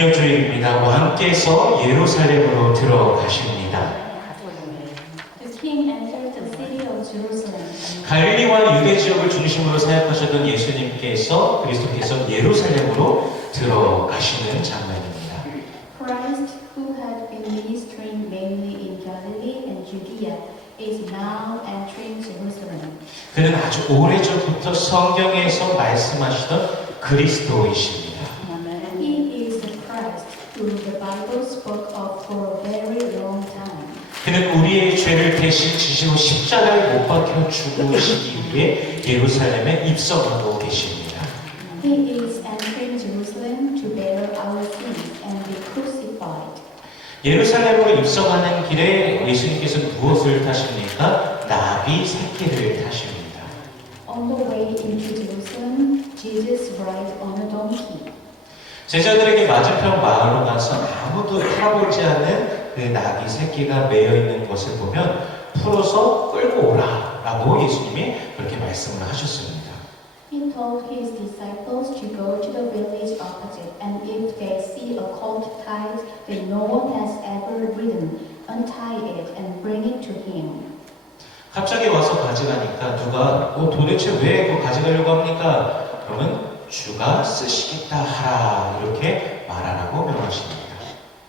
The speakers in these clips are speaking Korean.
금요주일입니다. 왕께서 예루살렘으로 들어가십니다. 갈릴리와 유대 지역을 중심으로 사역하셨던 예수님께서 그리스도께서 예루살렘으로 들어가시는 장면입니다. Christ, who had been ministering mainly in Galilee and Judea, is now entering Jerusalem. 그는 아주 오래전부터 성경에서 말씀하시던 그리스도이십니다. He is the Christ who the Bible spoke of for a very long time. 그는 우리의 죄를 대신 지시고 십자가에 못 박혀 죽으시기 위해 예루살렘에 입성하고 계십니다. He is entering Jerusalem to bear our sins and be crucified. 예루살렘으로 입성하는 길에 예수님께서 무엇을 타십니까? 나비 새끼를 타십니다. On the way into Jerusalem, Jesus rides on a donkey. 제자들에게 맞은편 마을로 가서 아무도 타보지 않는 그 나비 새끼가 매여 있는 것을 보면 풀어서 끌고 오라 라고 예수님이 그렇게 말씀을 하셨습니다. He told his disciples to go to the village opposite, and if they see a colt tied that no one has ever ridden, untie it and bring it to him. 갑자기 와서 가져가니까 누가 어, 도대체 왜 그거 가져가려고 합니까? 그러면 주가 쓰시겠다 하라 이렇게 말하라고 명하십니다.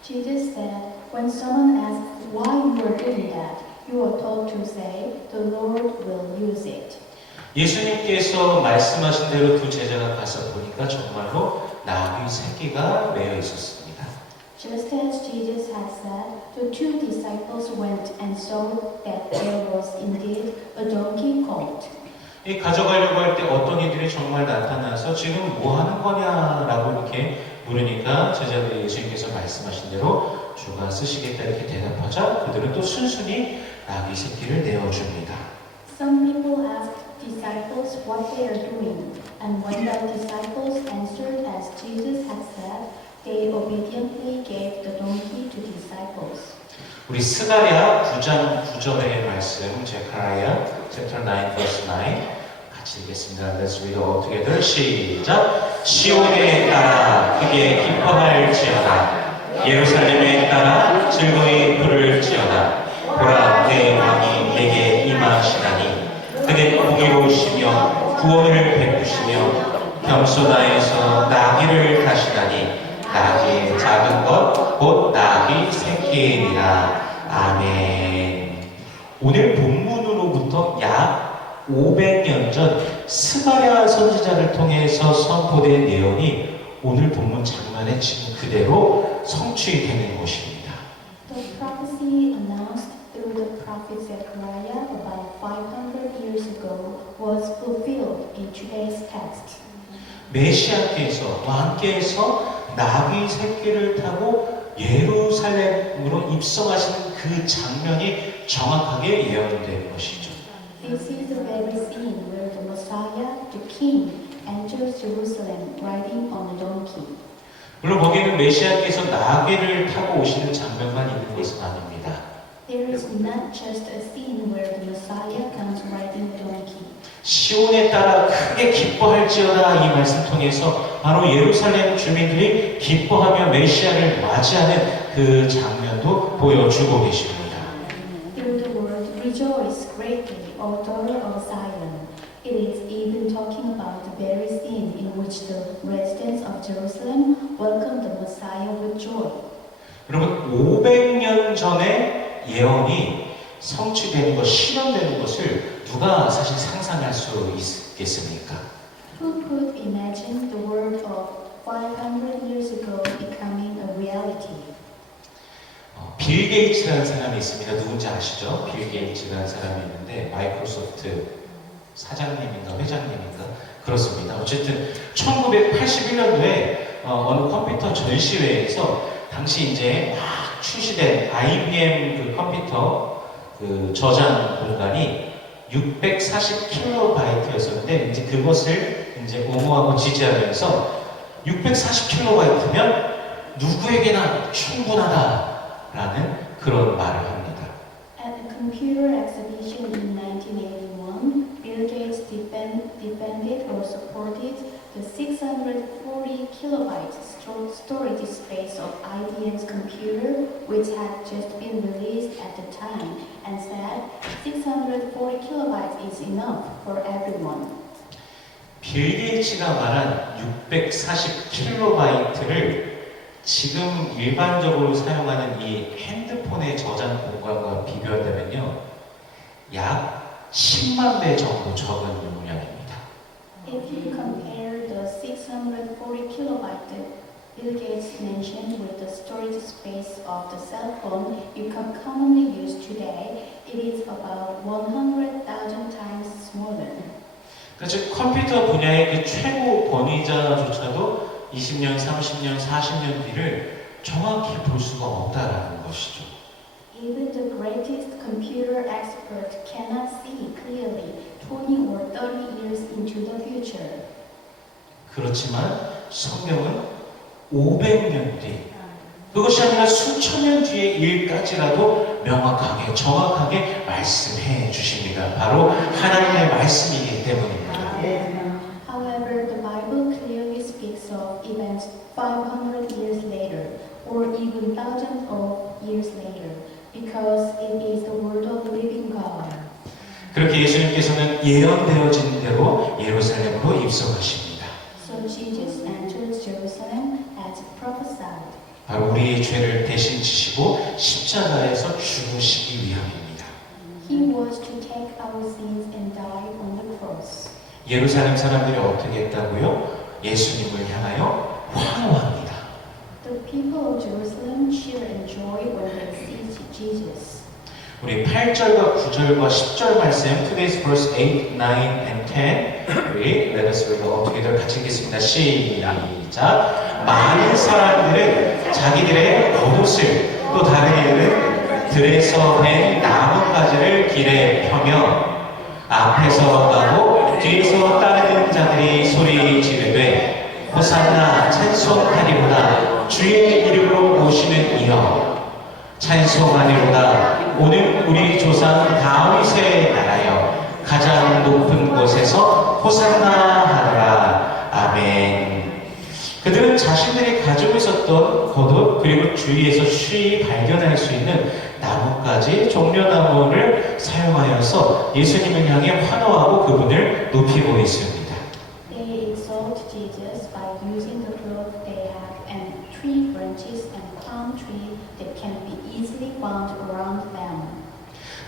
Jesus said, When someone asks why you are doing that, you are told to say, The Lord will use it. 예수님께서 말씀하신 대로 두 제자가 가서 보니까 정말로 나귀 새끼가 매여 있었습니다. Just as Jesus had said, the two disciples went and saw that there was indeed a donkey colt. 이 가져가려고 할 때 어떤 이들이 정말 나타나서 지금 뭐 하는 거냐라고 이렇게 물으니까 제자들이 예수님께서 말씀하신 대로 주가 쓰시겠다 이렇게 대답하자 그들은 또 순순히 나귀 새끼를 내어줍니다. Some people asked disciples what they are doing, and when the disciples answered as Jesus had said, they obediently gave the donkey to disciples. 우리 스가랴 9장 9절의 말씀 제카라야 chapter 9 verse 9 같이 읽겠습니다. Let's read all together. 시작. 시온에 따라 크게 기뻐할지어다. 예루살렘에 따라 즐거이 구원을 베푸시며 겸손하여서 나귀를 타시다니 나귀의 작은 것 곧 나귀 새끼이니라 아멘 오늘 본문으로부터 약 500년 전 스가랴 선지자를 통해서 선포된 내용이 오늘 본문 장면에 지금 그대로 성취되는 것입니다. Prophecy announced through the prophet Zechariah about 500 years ago was fulfilled in today's text. 메시아께서 왕께서 나귀 새끼를 타고 예루살렘으로 입성하시는 그 장면이 정확하게 예언된 것이죠. This is the very scene where the Messiah, the King, enters Jerusalem riding on a donkey. 물론 거기는 메시아께서 나귀를 타고 오시는 장면만 있는 것은 아닙니다. There is not just a scene where the Messiah comes riding a donkey. 시온에 따라 크게 기뻐할지어다 이 말씀 통해서 바로 예루살렘 주민들이 기뻐하며 메시아를 맞이하는 그 장면도 보여주고 계십니다. Through the word rejoice greatly, O daughter of Zion. It is even talking about the very scene in which the residents of Jerusalem welcomed the Messiah with joy. 여러분 500년 전에 예언이 성취되는 것, 실현되는 것을 누가 사실 상상할 수 있겠습니까? Who could imagine the word of 500 years ago becoming a reality? 어, 빌 게이츠라는 사람이 있습니다. 누군지 아시죠? 빌 게이츠라는 사람이 있는데 마이크로소프트 사장님인가 회장님인가 그렇습니다. 어쨌든 1981년도에 어, 어느 컴퓨터 전시회에서 당시 이제 막 출시된 IBM 그 컴퓨터 그 저장 공간이 640킬로바이트였었는데 이제 그것을 이제 옹호하고 지지하면서 640킬로바이트면 누구에게나 충분하다라는 그런 말을 합니다. At a computer exhibition in 1981, Bill Gates defend, defended or supported the 640 kilobyte sto- storage space of IBM's computer, which had just been released at the time, and said 640 kilobytes is enough for everyone. 빌 게이츠가 말한 640킬로바이트를 지금 일반적으로 사용하는 이 핸드폰의 저장 공간과 비교한다면요, 약 10만 배 정도 적은 용량입니다. If you compare the 640 kilobyte Bill Gates mentioned with the storage space of the cell phone you can commonly use today, it is about 100,000 times smaller. 그러니까 즉 컴퓨터 분야의 그 최고 권위자조차도 20년, 30년, 40년 뒤를 정확히 볼 수가 없다라는 것이죠. Even the greatest computer expert cannot see clearly 20 or 30 years into the future. 그렇지만 성경은 500년 뒤, 그것이 아니라 수천 년 뒤의 일까지라도 명확하게, 정확하게 말씀해 주십니다. 바로 하나님의 말씀이기 때문입니다. However, the Bible clearly speaks of events 500 years later, or even thousands of years later, because it is the word of living God. 그렇게 예수님께서는 예언되어진 대로 예루살렘으로 입성하십니다. 십자가에서 죽으시기 위함입니다. He was to take our sins and die on the cross. 예루살렘 사람들이 어떻게 했다고요? 예수님을 향하여 환호합니다. The people of Jerusalem cheer and joy when they see Jesus. 우리 8절과 9절과 10절 말씀 Today's verse 8, 9 and 10 우리 Let us read together 같이 읽겠습니다. 시작 많은 사람들은 자기들의 겉옷을 또 다른 들에서 벤 나뭇가지를 길에 펴며 앞에서 가고 뒤에서 따르는 자들이 소리 지르되 호산나 찬송하리로다. 주의 이름으로 오시는 이여. 찬송하리로다. 오늘 우리 조상 다윗의 나라여. 가장 높은 곳에서 호산나 하라. 아멘 그들은 자신들이 가지고 있었던 겉옷 그리고 주위에서 쉬이 발견할 수 있는 나뭇가지 종려나무를 사용하여서 예수님을 향해 환호하고 그분을 높이고 있습니다. They exalt Jesus by using the cloth they have and tree branches and palm tree that can be easily found around them.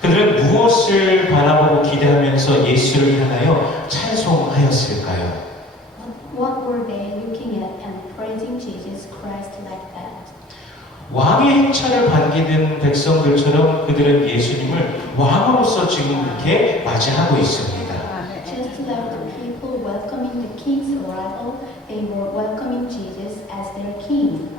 그들은 무엇을 바라보고 기대하면서 예수를 향하여 찬송하였을까요? What were they looking at and praising Jesus Christ like that? 행차를 반기는 백성들처럼 그들은 예수님을 왕으로서 지금 이렇게 맞이하고 있습니다. Just like the people welcoming the king's arrival, they were welcoming Jesus as their king.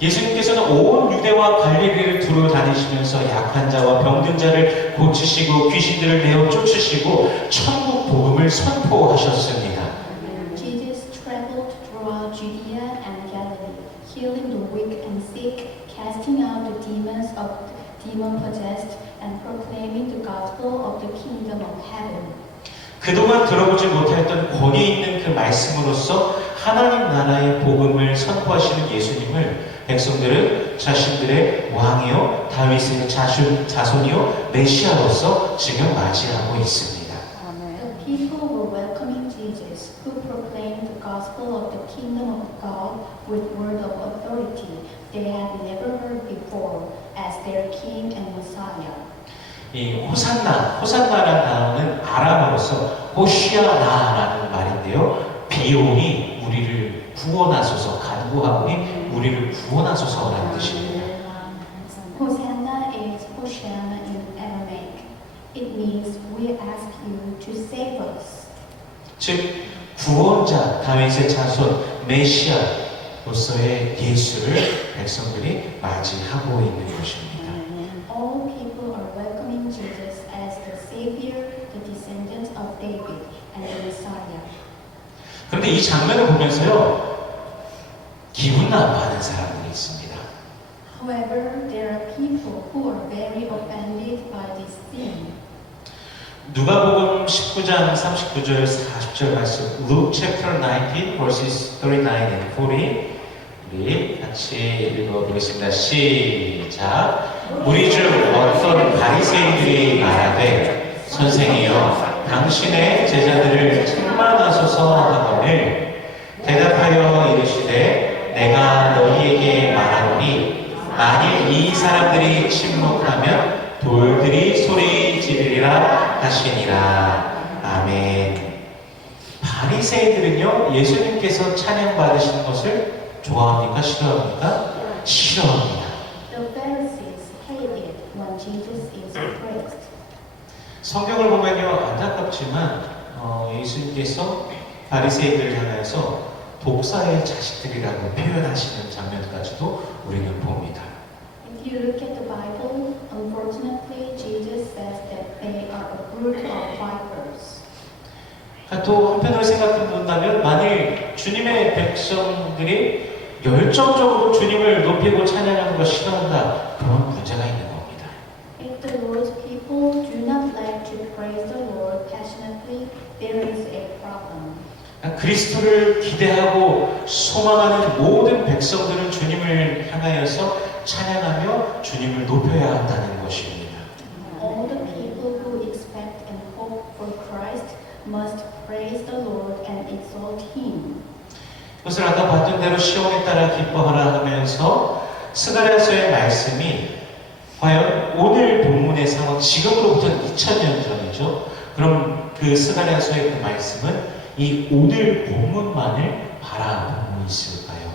예수님께서는 온 유대와 갈릴리를 두루 다니시면서 약한 자와 병든 자를 고치시고 귀신들을 내어 쫓으시고 천국 복음을 선포하셨습니다. Jesus traveled throughout Judea and Galilee, healing the weak and sick, casting out the demons of demon possessed, and proclaiming the gospel of the kingdom of heaven. 그동안 들어보지 못했던 권위 있는 그 말씀으로서 하나님 나라의 복음을 선포하시는 예수님을 백성들은 자신들의 왕이요 다윗의 자손, 자손이요 메시아로서 지금 맞이하고 있습니다. They had never heard before as their king and Messiah. 이 호산나, 호산나라는 단어는 아람어로서 호시아나라는 말인데요. 비용이 우리를 구원하소서, 간구하오니 우리를 구원하소서라는 뜻입니다. Hosanna is Hosanna in Aramaic. It means we ask you to save us. 즉 구원자 다윗의 자손 메시아로서의 예수를 백성들이 맞이하고 있는 것입니다. 이 장면을 보면서요 기분 나빠하는 사람들이 있습니다. However, there are people who are very offended by this sin. 누가복음 19장 39절 40절 말씀 Luke chapter 19 verses 39 and 40 우리 같이 읽어보겠습니다. 시작 우리 중 어떤 바리새인들이 말하되 선생이여 당신의 제자들을 책망하소서 하거늘 대답하여 이르시되 내가 너희에게 말하노니 만일 이 사람들이 침묵하면 돌들이 소리 지르리라 하시니라. 아멘. 바리새인들은요 예수님께서 찬양 받으시는 것을 좋아합니까? 싫어합니까? 싫어합니다. The Pharisees hated when Jesus is praised. 성경을 보면요 안타깝지만 어, 예수님께서 바리새인들을 향해서 독사의 자식들이라고 표현하시는 장면까지도 우리는 봅니다. If you look at the Bible, unfortunately, Jesus says that they are a brood of vipers. 또 한편으로 생각해 본다면 만일 주님의 백성들이 열정적으로 주님을 높이고 찬양하는 것 싫어한다 그런 문제가 있는 겁니다. If the Lord's people do not like to praise the Lord passionately, there is a problem. 그리스도를 기대하고 소망하는 모든 백성들은 주님을 향하여서 찬양하며 주님을 높여야 한다는 것입니다. All the people who expect and hope for Christ must praise the Lord and exalt Him. 그것을 아까 봤던 대로 시온에 따라 기뻐하라 하면서 스가랴서의 말씀이 과연 오늘 본문의 상황 지금으로부터 2000년 전이죠. 그럼 그 스가랴서의 그 말씀은 이 오늘 본문만을 바라보고 있을까요?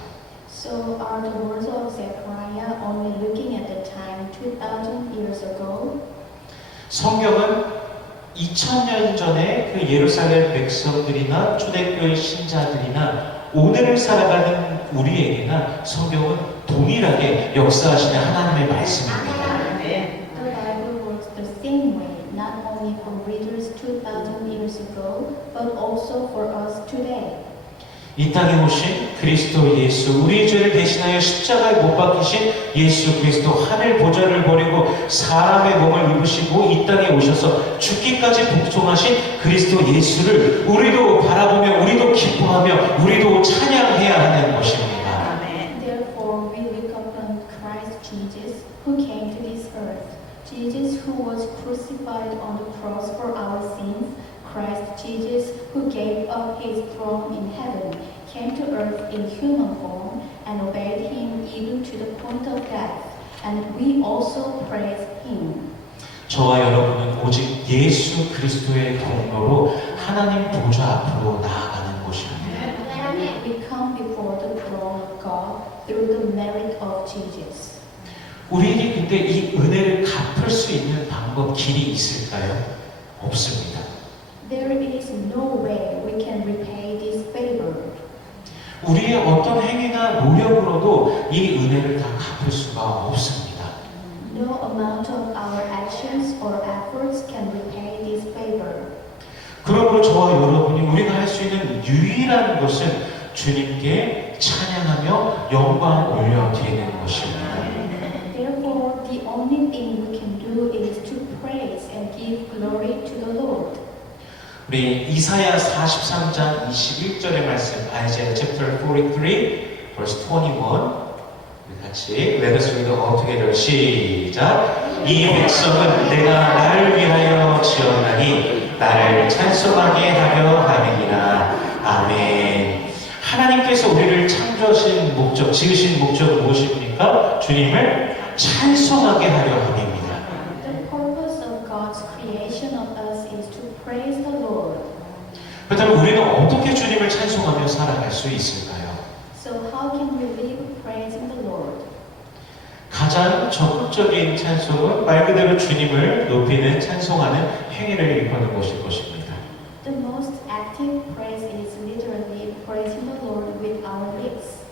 So are the words of Zechariah only looking at the time 2000 years ago? 성경은 2000년 전에 그 예루살렘 백성들이나 초대교회 신자들이나 오늘을 살아가는 우리에게나 성경은 동일하게 역사하시는 하나님의 말씀입니다. The Bible works the same way, not only for readers 2000 years ago, but also for us today. 이 땅에 오신 그리스도 예수, 우리의 죄를 대신하여 십자가에 못 박히신 예수 그리스도 하늘 보좌를 버리고 사람의 몸을 입으시고 이 땅에 오셔서 죽기까지 복종하신 그리스도 예수를 우리도 바라보며 우리도 기뻐하며 우리도 찬양해야 하는 것입니다. Therefore, we look upon Christ Jesus, who came to this earth. Jesus, who was crucified on the cross for our sins. Christ Jesus, who gave up his throne in heaven, came to earth in human form and obeyed him even to the point of death. And we also praise him. 저와 여러분은 오직 예수 그리스도의 공로로 하나님 보좌 앞으로 나아가는 것입니다. We come before the throne of God through the merit of Jesus. 우리에게 근데 이 은혜를 갚을 수 있는 방법, 길이 있을까요? 없습니다. There is no way we can repay this favor. 우리의 어떤 행위나 노력으로도 이 은혜를 다 갚을 수가 없습니다. No amount of our actions or efforts can repay this favor. 그러므로 저와 여러분이 우리가 할 수 있는 유일한 것은 주님께 찬양하며 영광 올려드리는 것입니다. Therefore, the only thing we can do is to praise and give glory to the Lord. 우리 이사야 43장 21절의 말씀, 아이자야 chapter 43, verse 21. 우리 같이 let us read all. 시작. 이 백성은 내가 나를 위하여 지었나니 나를 찬송하게 하려 함이니라. 아멘. 하나님께서 우리를 창조하신 목적, 지으신 목적은 무엇입니까? 주님을 찬송하게 하려 함입니다. The purpose of God's creation of us is to praise the Lord. 그렇다면 우리는 어떻게 주님을 찬송하며 살아갈 수 있을까요? So, how can we live praising the Lord? 가장 적극적인 찬송은 말 그대로 주님을 높이는 찬송하는 행위를 일컫는 것일 것입니다. The most active praise is literally praising the Lord with our lips.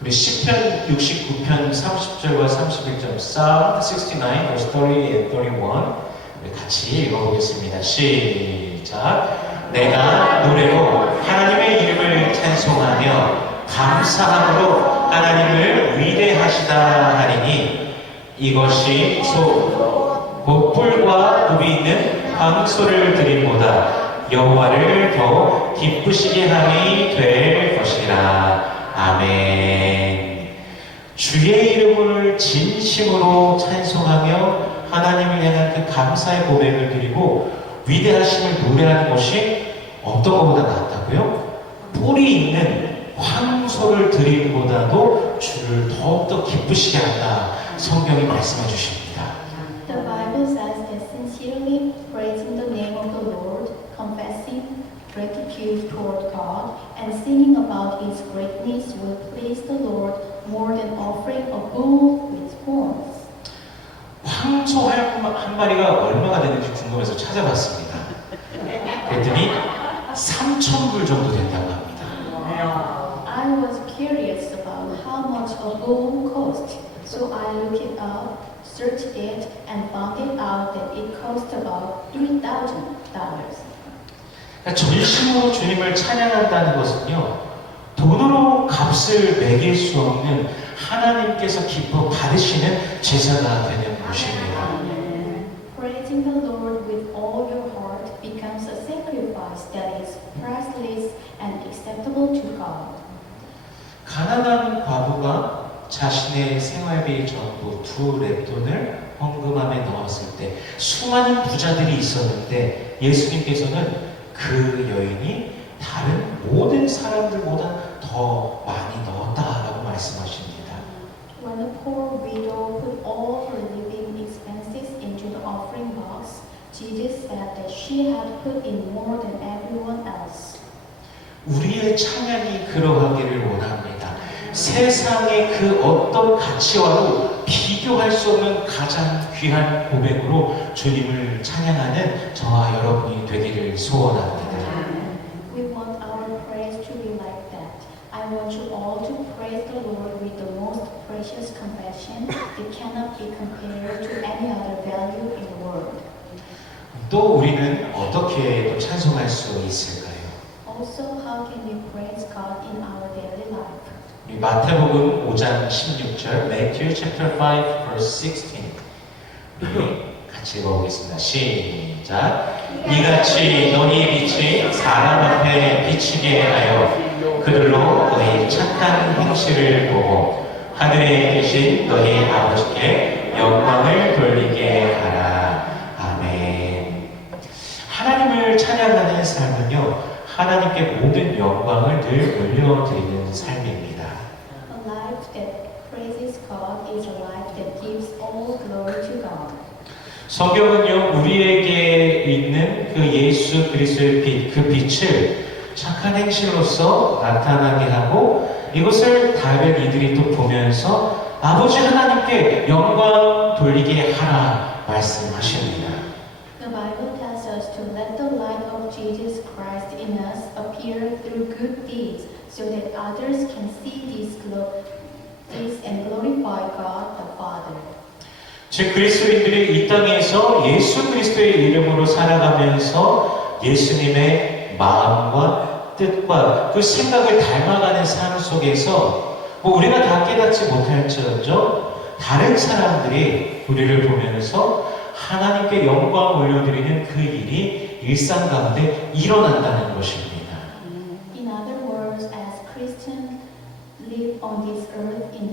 우리 시편 69편 30절과 31절 Psalm 69 verse 30 and 31 우리 같이 읽어보겠습니다. 시작 내가 노래로 하나님의 이름을 찬송하며 감사함으로 하나님을 위대하시다 하리니 이것이 소, 곧 뿔과 굽이 있는 황소를 드림보다 여호와를 더 기쁘시게 함이 될 것이라. 아멘. 주의 이름을 진심으로 찬송하며 하나님을 향한 그 감사의 고백을 드리고 위대하심을 노래하는 것이 어떤 것보다 낫다고요? 뿌리 있는 황소를 드림보다도 주를 더욱더 기쁘시게 한다. 성경이 말씀해 주십니다. The Bible says that sincerely praising the name of the Lord, confessing gratitude toward God, and singing about His greatness will please the Lord more than offering a bull with horns. 황소 한, 한 마리가 얼마가 되는지 궁금해서 찾아봤습니다. 그랬더니 3,000불 정도 된다고 합니다. I was curious about how much a bull cost, so I looked it up, searched it, and found it out that it cost about three thousand dollars. 그러니까 전심으로 주님을 찬양한다는 것은요, 돈으로 값을 매길 수 없는 하나님께서 기뻐 받으시는 제사가 되는 것입니다. Praising the Lord with all your heart becomes a sacrifice that is priceless and acceptable to God. 가난한 과부가 자신의 생활비 전부 두 랩돈을 헌금함에 넣었을 때 수많은 부자들이 있었는데 예수님께서는 그 여인이 다른 모든 사람들보다 더 많이 넣었다라고 말씀하십니다. When the poor widow put all her living expenses into the offering box, Jesus said that she had put in more than everyone else. 우리의 찬양이 그러하기를 원합니다. 세상의 그 어떤 가치와도 비교할 수 없는 가장 귀한 고백으로 주님을 찬양하는 저와 여러분이 되기를 소원합니다. We want our praise to be like that. I want you all to praise the Lord with the most precious confession that cannot be compared to any other value in the world. 또 우리는 어떻게 또 찬송할 수 있을까요? Also, how can we praise God in our daily life? 마태복음 5장 16절 Matthew chapter 5 verse 16 우리 같이 읽어보겠습니다. 시작 이같이 너희 빛이 사람 앞에 비치게 하여 그들로 너희 착한 행실을 보고 하늘에 계신 너희 아버지께 영광을 돌리게 하라. 아멘. 하나님을 찬양하는 삶은요, 하나님께 모든 영광을 늘 올려드리는 삶입니다. A life that praises God is a life that gives all glory to God. 성경은요, 우리에게 있는 그 예수 그리스도의 빛, 그 빛을 착한 행실로서 나타나게 하고 이것을 다른 이들이 또 보면서 아버지 하나님께 영광 돌리게 하라 말씀하십니다. The Bible tells us to let the light of Jesus Christ in us appear through good deeds so that others can see these, glo- 즉 그리스도인들이 이 땅에서 예수 그리스도의 이름으로 살아가면서 예수님의 마음과 뜻과 그 생각을 닮아가는 삶 속에서 뭐 우리가 다 깨닫지 못할지언정 다른 사람들이 우리를 보면서 하나님께 영광 올려드리는 그 일이 일상 가운데 일어난다는 것입니다. In other words, as Christians live on this earth in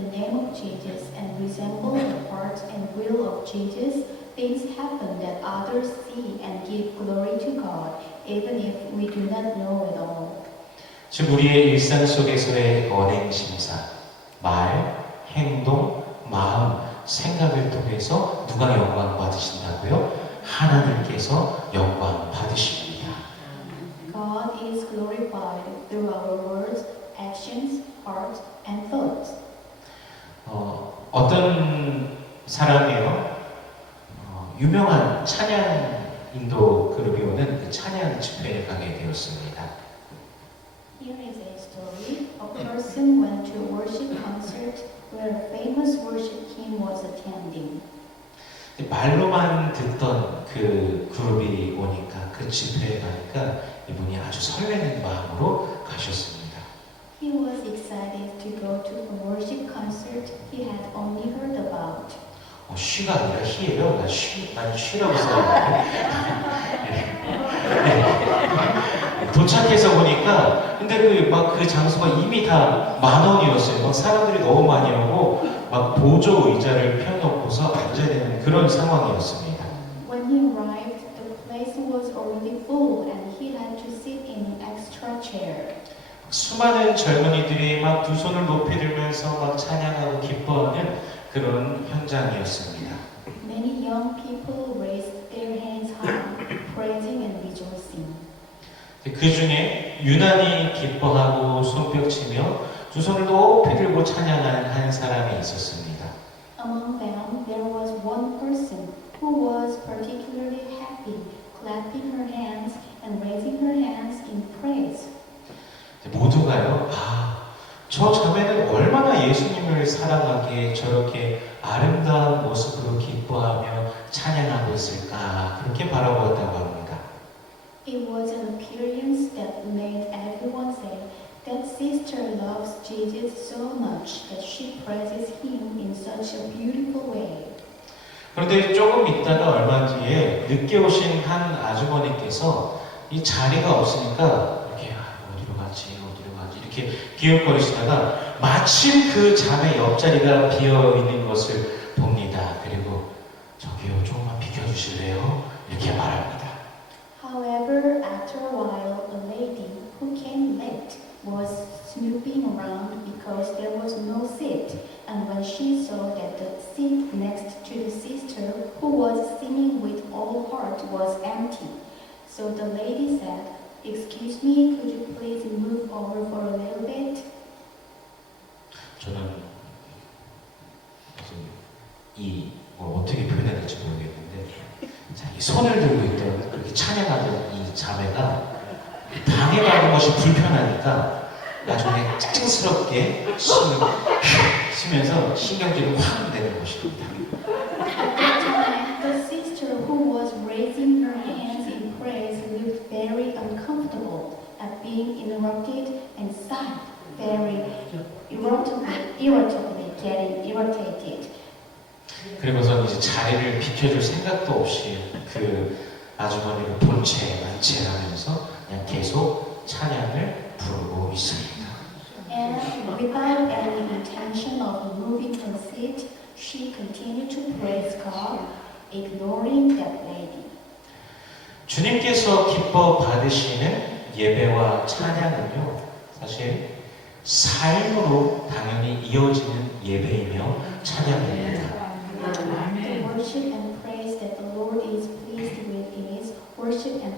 Jesus and resemble the heart and will of Jesus, things happen that others see and give glory to God, even if we do not know it all. 즉 우리의 일상 속에서의 언행 심사, 말, 행동, 마음, 생각을 통해서 누가 영광 받으신다고요? 하나님께서 영광 받으십니다. God is glorified through our words, actions, heart, and thoughts. 어, 어떤 사람이요, 어, 유명한 찬양 인도 그룹이 오는 그 찬양 집회에 가게 되었습니다. Here is a story. A person went to a worship concert where a famous worship king was attending. 말로만 듣던 그 그룹이 오니까 그 집회에 가니까 이분이 아주 설레는 마음으로 가셨습니다. He was excited to go to a worship concert he had only heard about. 어, 어, 쉬가 아니라 희예요. 난 쉬, 난 쉬라고 써놨는데. 네. 도착해서 보니까 근데 그 막 그 장소가 이미 다 만 원이었어요. 막 사람들이 너무 많이 오고 막 보조 의자를 펴놓고서 앉아야 되는 그런 상황이었습니다. When he arrived, the place was already full and he had to sit in an extra chair. 수많은 젊은이들이 막 두 손을 높이 들면서 막 찬양하고 기뻐하는 그런 현장이었습니다. Many young people raised their hands high, praising and rejoicing. 그 중에 유난히 기뻐하고 손뼉치며 두 손을 높이 들고 찬양하는 한 사람이 있었습니다. Among them, there was one person who was particularly happy, clapping her hands and raising her hands. 모두가요, 아, 저 자매는 얼마나 예수님을 사랑하기에 저렇게 아름다운 모습으로 기뻐하며 찬양하고 있을까, 그렇게 바라보았다고 합니다. It was an appearance that made everyone say, That sister loves Jesus so much that she praises him in such a beautiful way. 그런데 조금 있다가 얼마 뒤에 늦게 오신 한 아주머니께서 이 자리가 없으니까 이렇게 아, 어디로 갔지 어디로 갔지 이렇게 기웃거리시다가 마침 그 자매 옆자리가 비어 있는 것을 봅니다. 그리고 저기요 조금만 비켜주실래요? 이렇게 말합니다. However, after a while, a lady who came late was snooping around because there was no seat. And when she saw that the seat next to the sister, who was singing with all heart, was empty, so the lady said, Excuse me, could you please move over for a little bit? 저는 지금 이뭐 어떻게 표현해야 될지 모르겠는데 자, 이 손을 들고 있던 그렇게 찬양하던 이 자매가 방해받는 것이 불편하니까 나중에 찡스럽게 쉬면서 신경질을 확 내는 것입니다. At that time, the sister who was raising her hands in praise looked very uncomfortable at being interrupted and sighed very irritably getting irritated. 그리고서 이제 자리를 비켜줄 생각도 없이 그 아주머니를 본체 만체하면서 그냥 계속 찬양을 부르고 있습니다. And without any intention of moving her seat, she continued to praise God, ignoring that lady. 주님께서 기뻐 받으시는 예배와 찬양은요, 사실 삶으로 당연히 이어지는 예배이며 찬양입니다. The worship and praise that the Lord is pleased with is worship and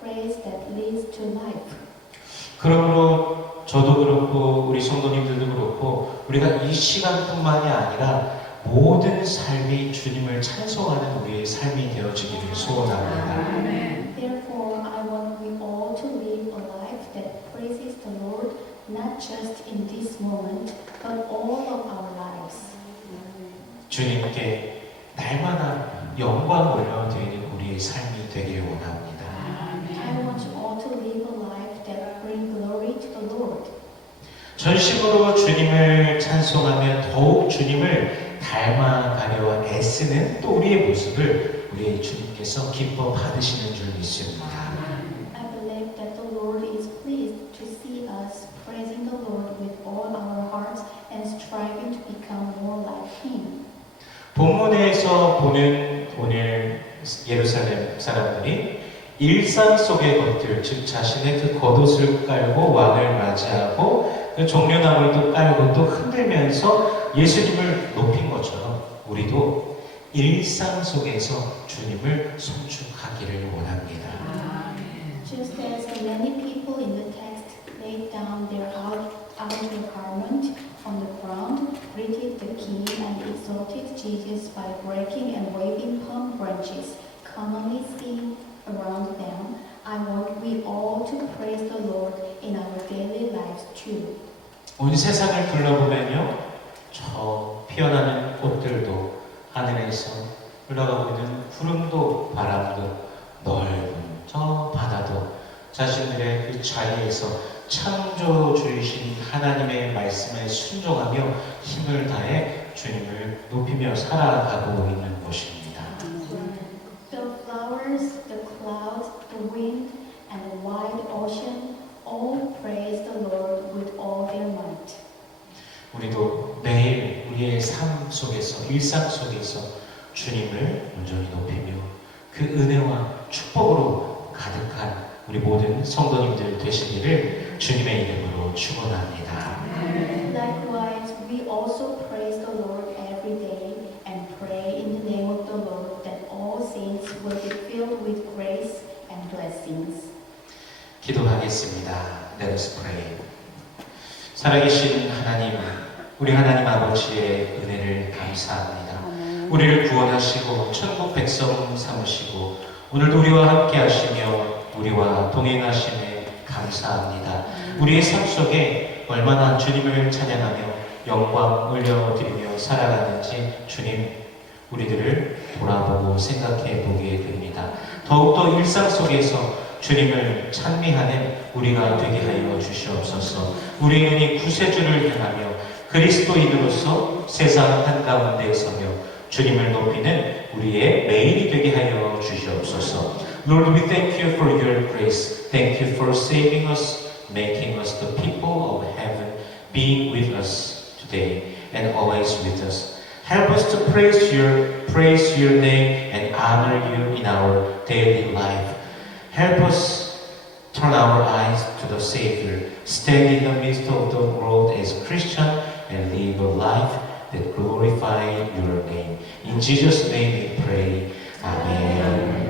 praise that leads to life. 그러므로 저도 그렇고 우리 성도님들도 그렇고 우리가 이 시간뿐만이 아니라 모든 삶이 주님을 찬송하는 우리의 삶이 되어지기를 소원합니다. Therefore, I want we all to live a life that praises the Lord, not just in this moment, but all of our lives. 주님께 날마다 영광 올려드리는 우리의 삶이 되기를 원합니다. I want you all to live a life that brings glory to the Lord. 전심으로 주님을 찬송하며 더욱 주님을 닮아가려 애쓰는 또 우리의 모습을 우리 주님께서 기뻐 받으시는 줄 믿습니다. I believe that the Lord is pleased to see us praising the Lord with all our hearts and striving to become more like Him. 본문에서 보는 오늘 예루살렘 사람들이 일상 속의 것들, 즉 자신의 그 겉옷을 깔고 왕을 맞이하고 그 종려나무를 깔고 또 흔들면서 예수님을 높인 것처럼 우리도 일상 속에서 주님을 송축하기를 원합니다. Just as many people in the text laid down their out- outer garment on the ground, greeted the king, and exalted Jesus by breaking and waving palm branches commonly seen around them, I want we all to praise the Lord in our daily lives too. 온 세상을 둘러보면요, 저 피어나는 꽃들도 하늘에서 흘러가고 있는 구름도 바람도 넓은 저 바다도 자신들의 그 자리에서 창조 주이신 하나님의 말씀에 순종하며 힘을 다해 주님을 높이며 살아가고 있는 것입니다. The flowers, the clouds, the wind, and the wide ocean all praise the Lord with all their might. 우리도 매일 우리의 삶 속에서 일상 속에서 주님을 온전히 높이며 그 은혜와 축복으로 가득한 우리 모든 성도님들 되시기를 주님의 이름으로 축원합니다. Likewise, we also praise the Lord every day and pray in the name of the Lord that all saints will be filled with grace and blessings. 기도하겠습니다. Let us pray. 살아계신 하나님, 우리 하나님 아버지의 은혜를 감사합니다. 우리를 구원하시고 천국 백성 삼으시고 오늘도 우리와 함께 하시며 우리와 동행하심에 감사합니다. 우리의 삶 속에 얼마나 주님을 찬양하며 영광 올려드리며 살아가는지 주님 우리들을 돌아보고 생각해 보게 됩니다. 더욱더 일상 속에서 주님을 찬미하는 우리가 되게 하여 주시옵소서. 우리 눈이 구세주를 향하며 그리스도인으로서 세상 한가운데 서며 주님을 높이는 우리의 매일이 되게 하여 주시옵소서. Lord, we thank you for your grace. Thank you for saving us, making us the people of heaven, being with us today and always with us. Help us to praise your praise your name and honor you in our daily life. Help us turn our eyes to the Savior, stand in the midst of the world as Christian and live a life that glorifies your name. In Jesus' name we pray. Amen.